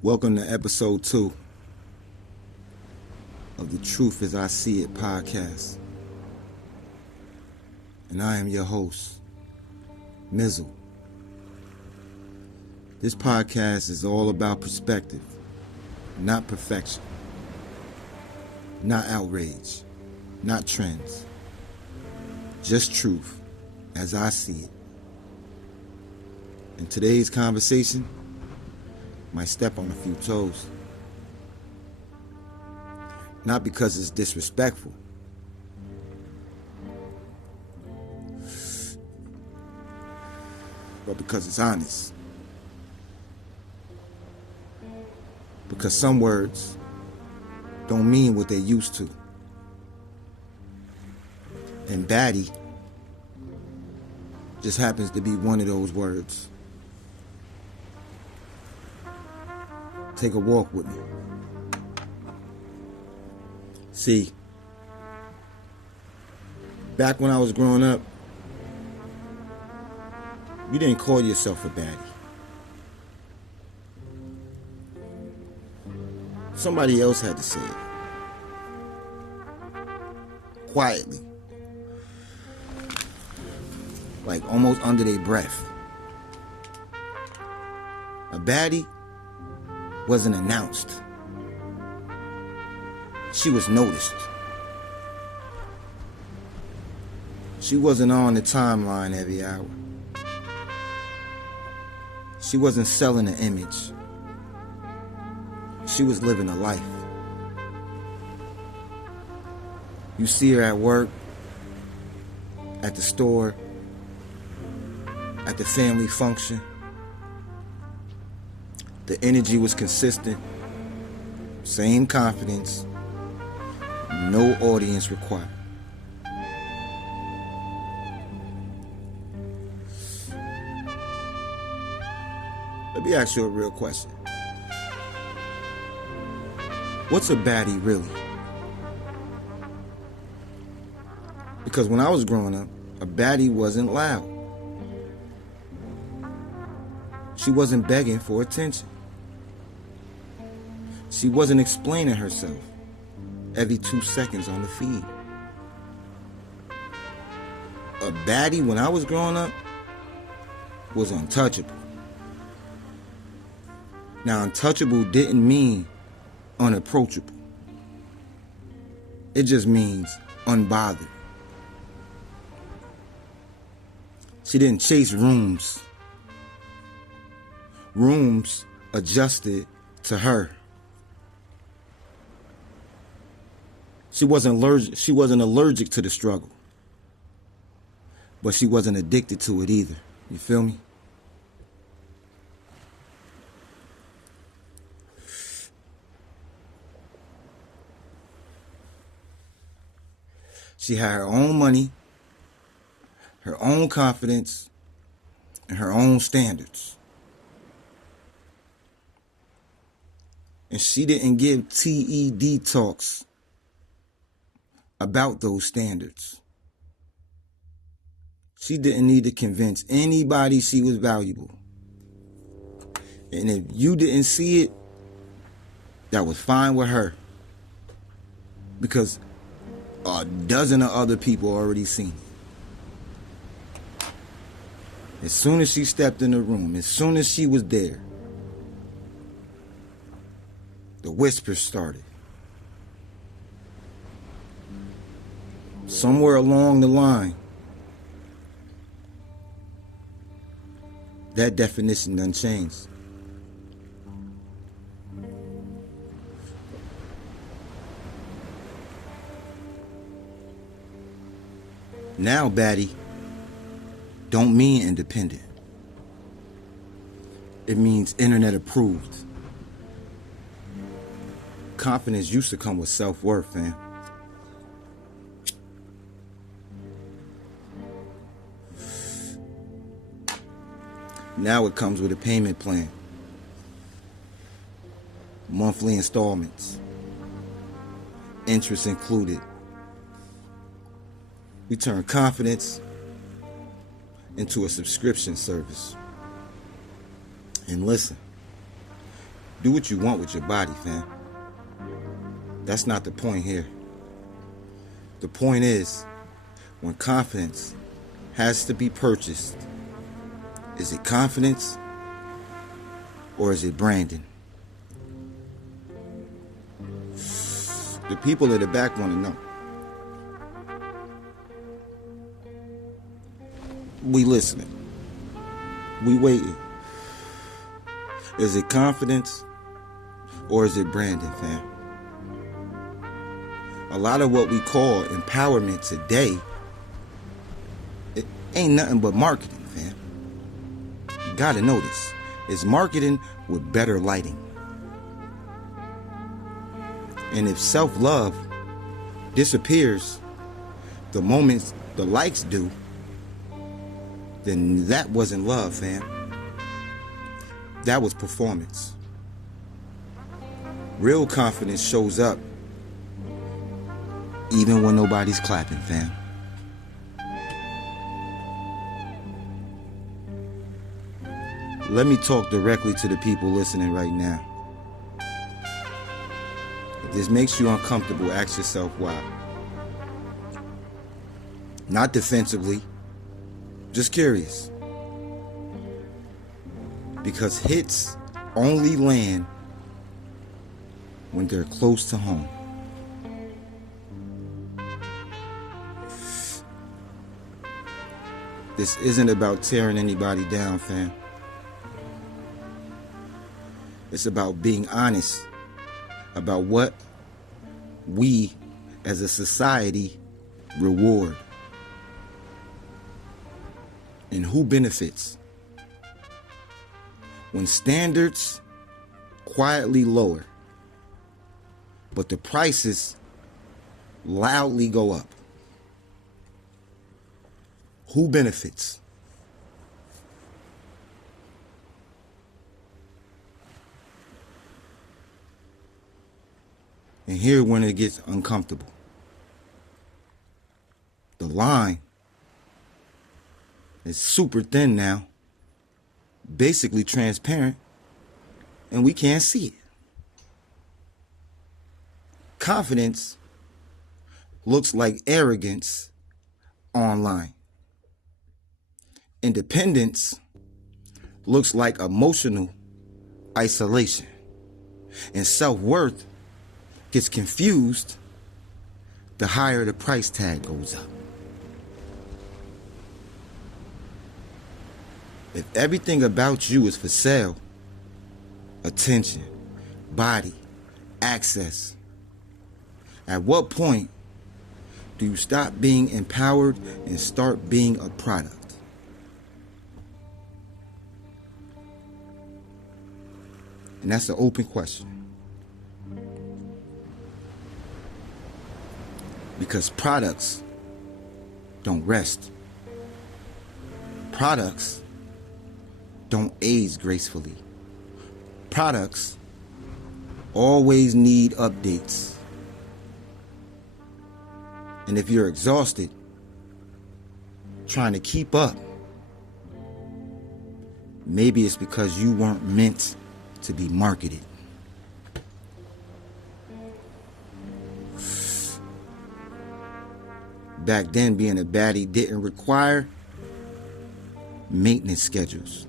Welcome to episode 2 of the Truth as I See It podcast. And I am your host, Mizzle. This podcast is all about perspective, not perfection, not outrage, not trends, just truth as I see it. In today's conversation, might step on a few toes. Not because it's disrespectful, but because it's honest. Because some words don't mean what they used to. And Baddie just happens to be one of those words. Take a walk with me. See, back when I was growing up, you didn't call yourself a baddie. Somebody else had to say it. Quietly. Like almost under their breath. A baddie wasn't announced. She was noticed. She wasn't on the timeline every hour. She wasn't selling an image. She was living a life. You see her at work, at the store, at the family function. The energy was consistent, same confidence, no audience required. Let me ask you a real question. What's a baddie really? Because when I was growing up, a baddie wasn't loud. She wasn't begging for attention. She wasn't explaining herself every 2 seconds on the feed. A baddie when I was growing up was untouchable. Now, untouchable didn't mean unapproachable. It just means unbothered. She didn't chase rooms. Rooms adjusted to her. She wasn't allergic to the struggle. But she wasn't addicted to it either. You feel me? She had her own money, her own confidence, and her own standards. And she didn't give TED talks about those standards. She didn't need to convince anybody she was valuable. And if you didn't see it, that was fine with her. Because a dozen of other people already seen it. As soon as she stepped in the room, as soon as she was there, the whispers started. Somewhere along the line, that definition done changed. Now, baddie don't mean independent. It means internet approved. Confidence used to come with self-worth, fam. Now it comes with a payment plan. Monthly installments. Interest included. We turn confidence into a subscription service. And listen, Do what you want with your body, fam. That's not the point here. The point is, when confidence has to be purchased, is it confidence or is it branding? The people at the back want to know. We listening. We waiting. Is it confidence or is it branding, fam? A lot of what we call empowerment today, it ain't nothing but marketing, fam. You gotta know this. It's marketing with better lighting. And if self-love disappears the moment the likes do, then that wasn't love, fam. That was performance. Real confidence shows up even when nobody's clapping, fam. Let me talk directly to the people listening right now. If this makes you uncomfortable, ask yourself why. Not defensively, just curious. Because hits only land when they're close to home. This isn't about tearing anybody down, fam. It's about being honest about what we as a society reward and who benefits. When standards quietly lower, but the prices loudly go up, who benefits? And here when it gets uncomfortable. The line is super thin now, basically transparent, and we can't see it. Confidence looks like arrogance online. Independence looks like emotional isolation. And self-worth gets confused the higher the price tag goes up. If everything about you is for sale, attention, body, access, at what point do you stop being empowered and start being a product? And that's an open question. Because products don't rest. Products don't age gracefully. Products always need updates. And if you're exhausted trying to keep up, maybe it's because you weren't meant to be marketed. Back then, being a baddie didn't require maintenance schedules.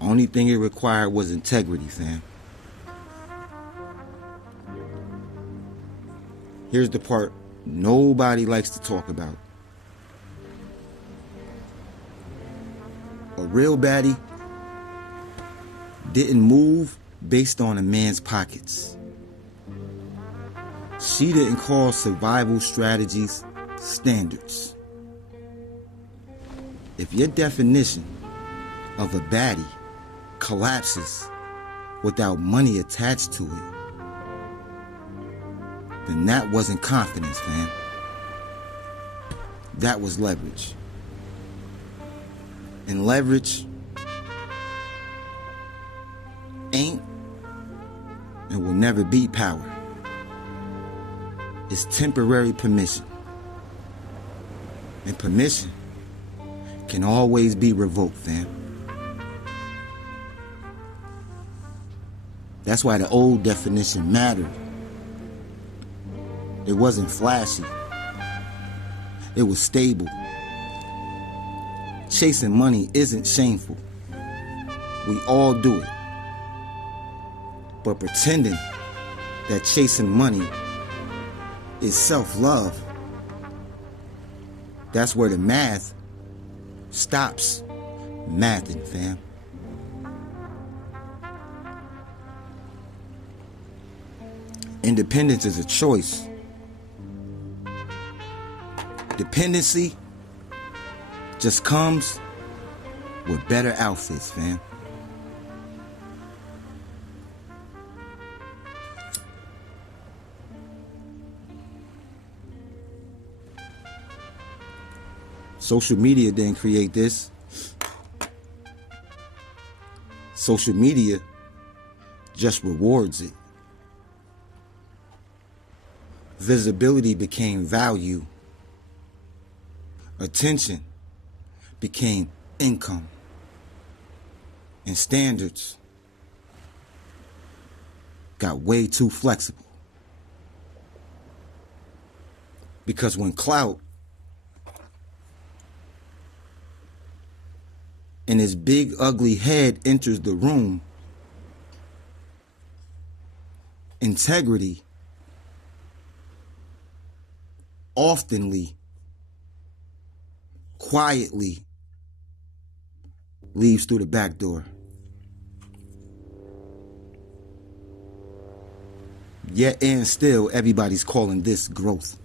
Only thing it required was integrity, fam. Here's the part nobody likes to talk about. A real baddie didn't move based on a man's pockets. She didn't call survival strategies standards. If your definition of a baddie collapses without money attached to it, then that wasn't confidence, fam. That was leverage. And leverage ain't and will never be power. It's temporary permission. And permission can always be revoked, fam. That's why the old definition mattered. It wasn't flashy. It was stable. Chasing money isn't shameful. We all do it. But pretending that chasing money is self-love, that's where the math stops mathing, fam. Independence is a choice. Dependency just comes with better outfits, fam. Social media didn't create this. Social media just rewards it. Visibility became value. Attention became income. And standards got way too flexible. Because when clout and his big ugly head enters the room, integrity oftenly, quietly leaves through the back door. Yet and still, everybody's calling this growth.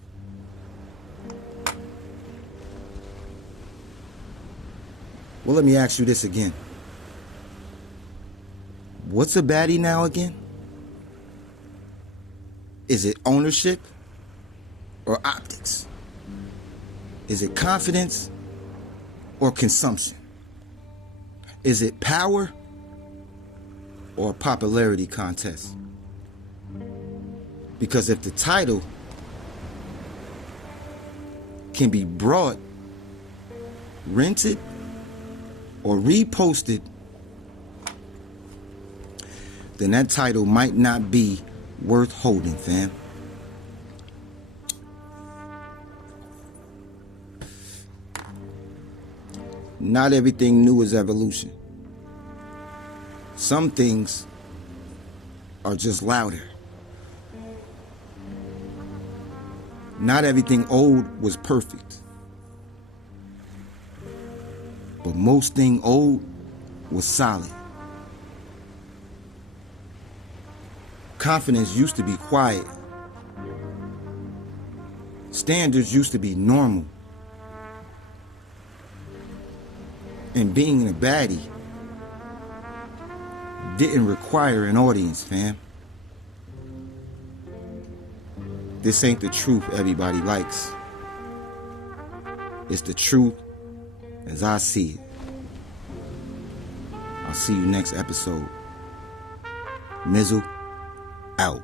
Well, let me ask you this again. What's a baddie now again? Is it ownership or optics? Is it confidence or consumption? Is it power or a popularity contest? Because if the title can be brought, rented, or reposted, then that title might not be worth holding, fam. Not everything new is evolution. Some things are just louder. Not everything old was perfect. But most thing old was solid. Confidence used to be quiet. Standards used to be normal. And being a baddie didn't require an audience, fam. This ain't the truth everybody likes. It's the truth as I see it. I'll see you next episode. Mizzle out.